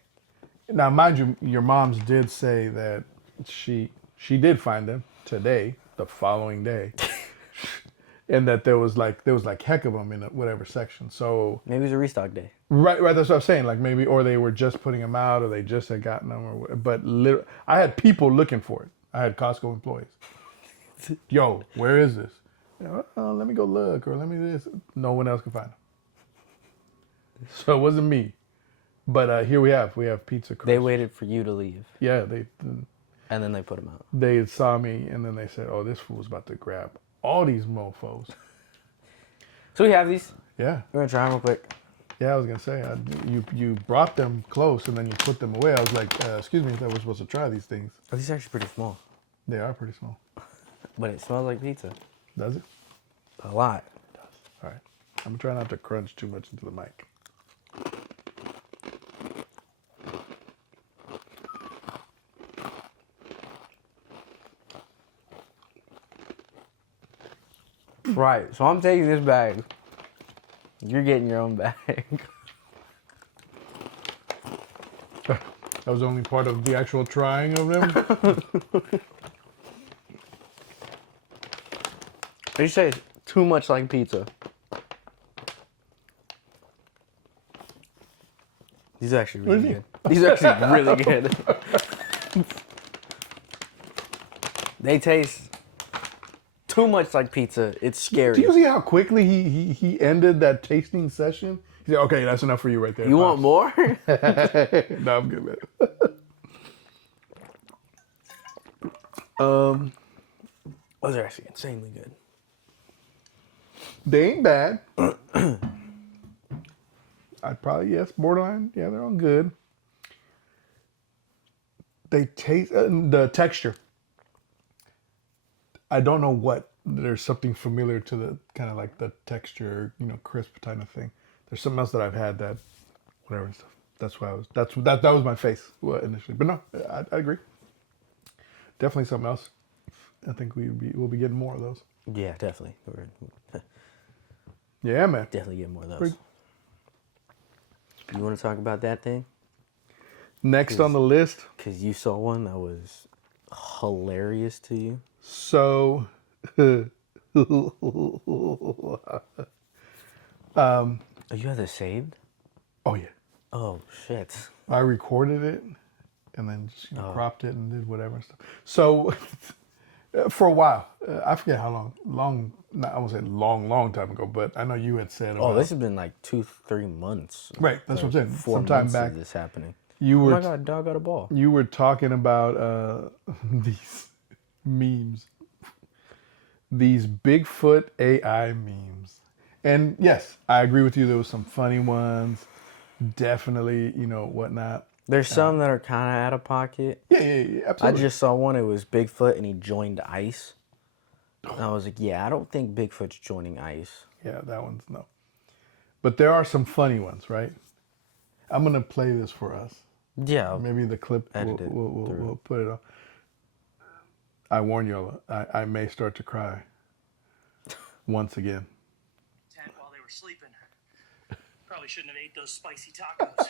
now mind you, your Moms did say that she did find them today, the following day, and that there was like heck of them in whatever section. So Maybe it was a restock day. right. That's what I'm saying. Like maybe, or they were just putting them out, or they just had gotten them, or whatever. But I had people looking for it. I had Costco employees. Yo, where is this? Let me go look, or let me this. No one else can find them. So it wasn't me. But here we have pizza crisp. They waited for you to leave. Yeah, And then they put them out. they saw me, and then they said, "Oh, this fool's about to grab all these mofo's." So we have these. Yeah, We're going to try them real quick. yeah. I was gonna say, you brought them close, and then you put them away. I was like, "Excuse me, I thought we're supposed to try these things." Oh, these are actually pretty small. They are pretty small. But it smells like pizza. Does it? A lot. It does. All right. I'm gonna try not to crunch too much into the mic. Right. So I'm taking this bag. You're getting your own bag. That was only part of the actual trying of them. They say it's too much like pizza. These are actually really good. These are actually really good. They taste too much like pizza. It's scary. Do you see how quickly he ended that tasting session? He said, "Okay, that's enough for you right there." You want more? No, I'm good, man. Those are actually insanely good. They ain't bad. I'd probably, yes, borderline. Yeah, they're all good. They taste, the texture. I don't know what. There's something familiar to the kind of like the texture, crisp kind of thing. There's something else that I've had that, whatever stuff. That's why that was my face initially. But no, I agree. Definitely something else. I think we'll be getting more of those. Yeah, definitely. Yeah, man. Definitely get more of those. You want to talk about that thing? Next on the list. Because you saw one that was hilarious to you. So, Oh, you have this saved? oh yeah, Oh, shit. I recorded it and then just, cropped it and did whatever and stuff. So, for a while, I forget how long, not, I won't say long time ago, but I know you had said about, Oh, this has been like 2-3 months. Right, that's what I'm saying. 4 Sometime months back. of this happening. You Oh were my God, dog got a ball. you were talking about these memes, these Bigfoot AI memes. And yes, I agree with you. There was some funny ones, definitely, whatnot. There's some that are kind of out of pocket. Yeah, I absolutely. just saw one. It was Bigfoot, and he joined ICE. And I was like, yeah, I don't think Bigfoot's joining ICE. Yeah, that one's no. But there are some funny ones, right? I'm gonna play this for us. Yeah. Maybe the clip we'll put it on. I warn you, I may start to cry. once again. Tent while they were sleeping. Probably shouldn't have ate those spicy tacos.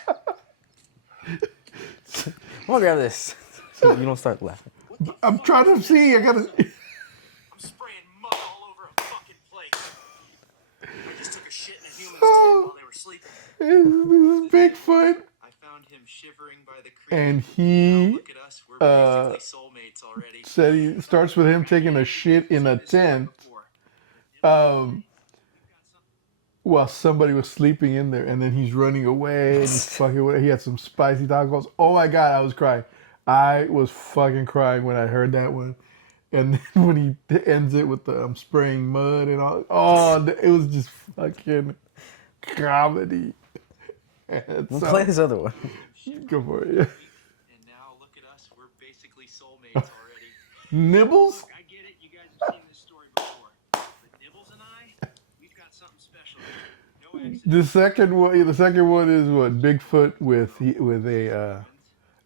I'm gonna grab this so you don't start laughing. I'm trying to see. I gotta. I'm spraying mud all over a fucking place. I just took a shit in a human's tent while they were sleeping. This is Bigfoot. I found him shivering by the creek. And Now he look at us. We're basically soulmates already. said he starts with him taking a shit in a tent. While somebody was sleeping in there, and then he's running away and he's fucking away. He had some spicy tacos. Oh my god, I was crying. I was fucking crying when I heard that one. And then when he ends it with the I'm spraying mud and all, oh, it was just fucking comedy. We'll play this other one. Go for it. Yeah. And now look at us. We're basically soulmates already. Nibbles? I get it. You guys have seen this story before. But Nibbles and I, we've got something special. No accident. The second one is what Bigfoot with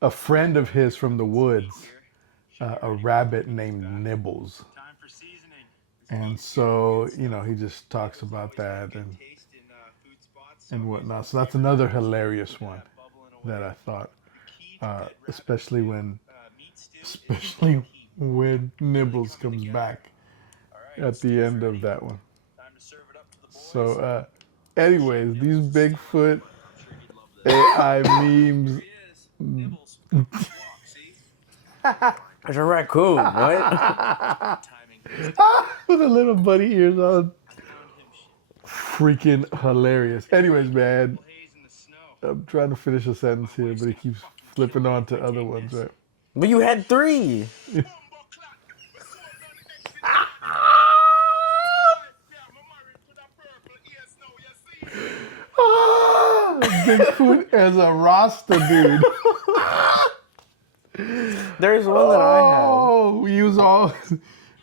a friend of his from the woods, a rabbit named Nibbles, Time for seasoning. and so he just talks about that and whatnot. So that's another hilarious one that I thought, especially when Nibbles comes back at the end of that one. So, anyways, these Bigfoot AI memes. There's a raccoon, right? With the little bunny ears on. Freaking hilarious. Anyways, man, I'm trying to finish a sentence here, but he keeps flipping on to other ones, right? But you had 3. Bigfoot as a Rasta dude. There's one that I have. Oh, we use all.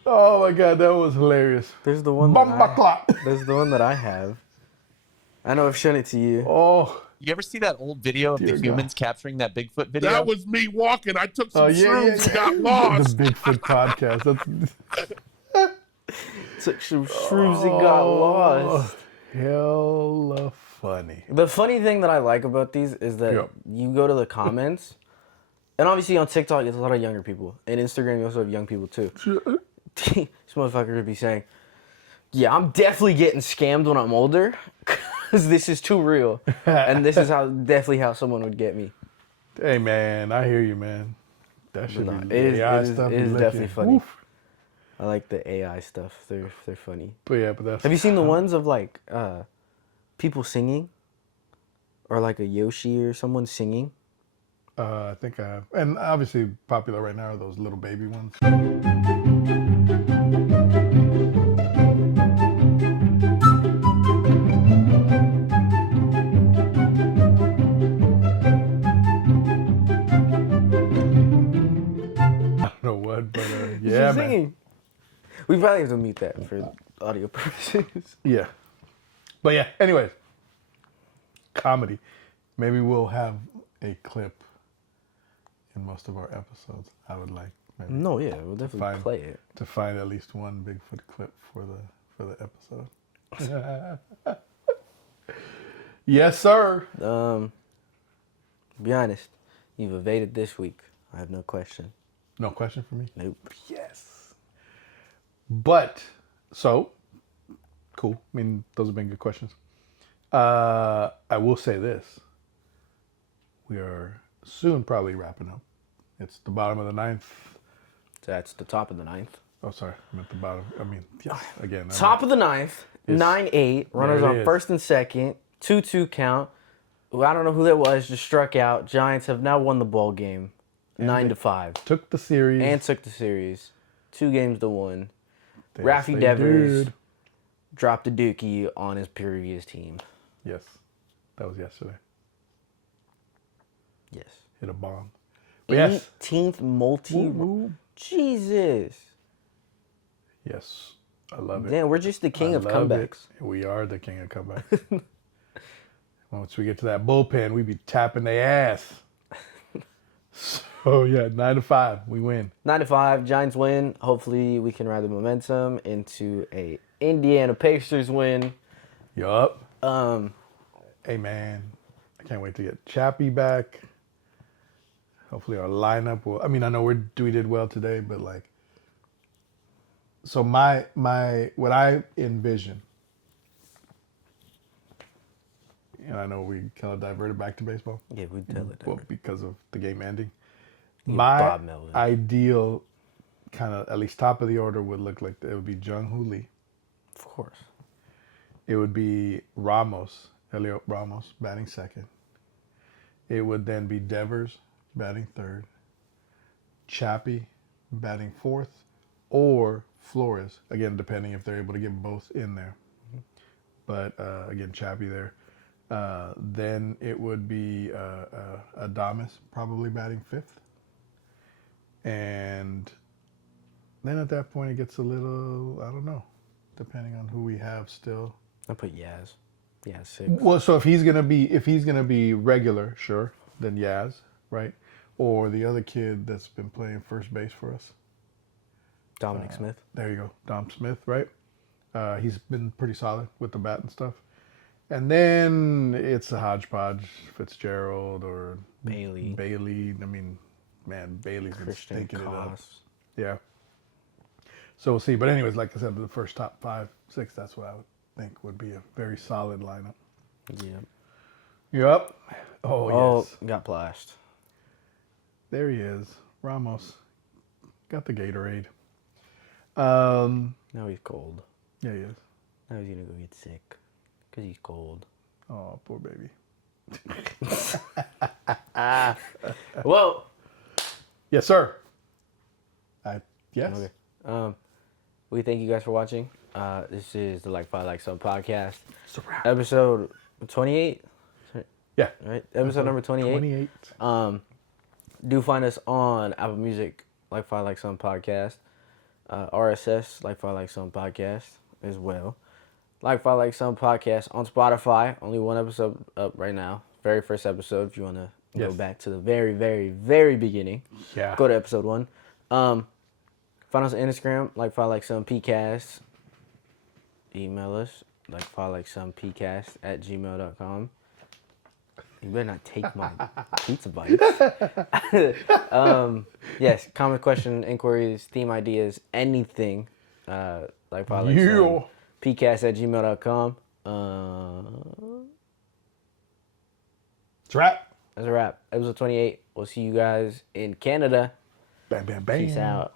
Oh my god, that was hilarious. There's the one There's the one that I have. I know I've shown it to you. Oh. You ever see that old video of Dear the humans capturing that Bigfoot video? That was me walking. I took some shrooms, got lost. The Bigfoot podcast. Took some shrooms and got lost. Hella funny. The funny thing that I like about these is that you go to the comments, and obviously on TikTok it's a lot of younger people, and Instagram you also have young people too. This motherfucker would be saying, "Yeah, I'm definitely getting scammed when I'm older, because this is too real, and this is definitely how someone would get me." Hey man, I hear you, man. That should be It is definitely funny. Woof. I like the AI stuff. They're funny. But that's. Have you seen the ones of like people singing, or like a Yoshi or someone singing? I think I have, and obviously popular right now are those little baby ones. Yeah, man. We probably have to mute that for audio purposes. Yeah. But yeah, anyways. Comedy. Maybe we'll have a clip in most of our episodes. I would like. Maybe No, yeah, we'll definitely play it. To find at least one Bigfoot clip for the episode. Yes, sir. Be honest. You've evaded this week. I have no question. No question for me? Nope. Yes. But, so, cool. I mean, those have been good questions. I will say this. We are soon probably wrapping up. It's the bottom of the 9th. That's the top of the 9th. Oh, sorry. I'm at the bottom. I mean, yes, again. Top of the 9th. 9-8. Runners on first and second. 2-2 count. I don't know who that was. Just struck out. Giants have now won the ball game. 9-5. Took the series. And took the series. 2 games to 1. Rafi Devers dropped a dookie on his previous team. Yes. That was yesterday. Yes. Hit a bomb. 18th multi. Jesus. Yes. I love it. Damn, we're just the king of comebacks. We are the king of comebacks. Once we get to that bullpen, we be tapping their ass. So Oh yeah, 9-5, we win. 9-5, Giants win. Hopefully, we can ride the momentum into a Indiana Pacers win. Yup. Hey man, I can't wait to get Chappie back. Hopefully our lineup will. I mean, I know we did well today, but like, so my what I envision, and I know we kind of diverted back to baseball. Yeah, we tell it. Well, because of the game ending. Yeah, My Bob Melvin. ideal kind of at least top of the order would look like it would be Jung Hoo Lee. Of course. It would be Ramos, Elliot Ramos, batting second. It would then be Devers batting third, Chappie batting fourth, or Flores, again, depending if they're able to get both in there. But again, Chappie there. Then it would be Adames probably batting fifth. And then at that point, it gets a little, I don't know, depending on who we have still. I'll put Yaz. Yaz 6. Well, so if he's gonna be regular, sure, then Yaz, right? Or the other kid that's been playing first base for us. Dominic Smith. There you go, Dom Smith, right? He's been pretty solid with the bat and stuff. And then it's a hodgepodge, Fitzgerald or Bailey. I mean, man, Bailey's been Christian stinking it up. Koss. Yeah. So we'll see. But anyways, like I said, the first top 5, 6, that's what I would think would be a very solid lineup. Yeah. Yep. Oh, yes. Got plashed. There he is. Ramos. Got the Gatorade. Now he's cold. Yeah, he is. Now he's gonna go get sick. Because he's cold. Oh, poor baby. Whoa! Yes, sir. Yes. Okay. We thank you guys for watching. This is the Like 5 Like Some podcast. It's a wrap. Episode 28? Yeah. Right? Episode number 28. 28. Do find us on Apple Music, Like 5 Like Some podcast. RSS, Like 5 Like Some podcast as well. Like 5 Like Some podcast on Spotify. Only one episode up right now. Very first episode. If you want to go back to the very, very, very beginning, go to episode 1. Find us on Instagram, Like 5 Like Some PCast. Email us, Like 5 Like Some PCast @gmail.com. You better not take my pizza bites. Yes, comment, question, inquiries, theme ideas, anything. Like 5 Like Some PCast @gmail.com. It's a wrap. That's a wrap. Episode 28. We'll see you guys in Canada. Bam, bam, bam. Peace out.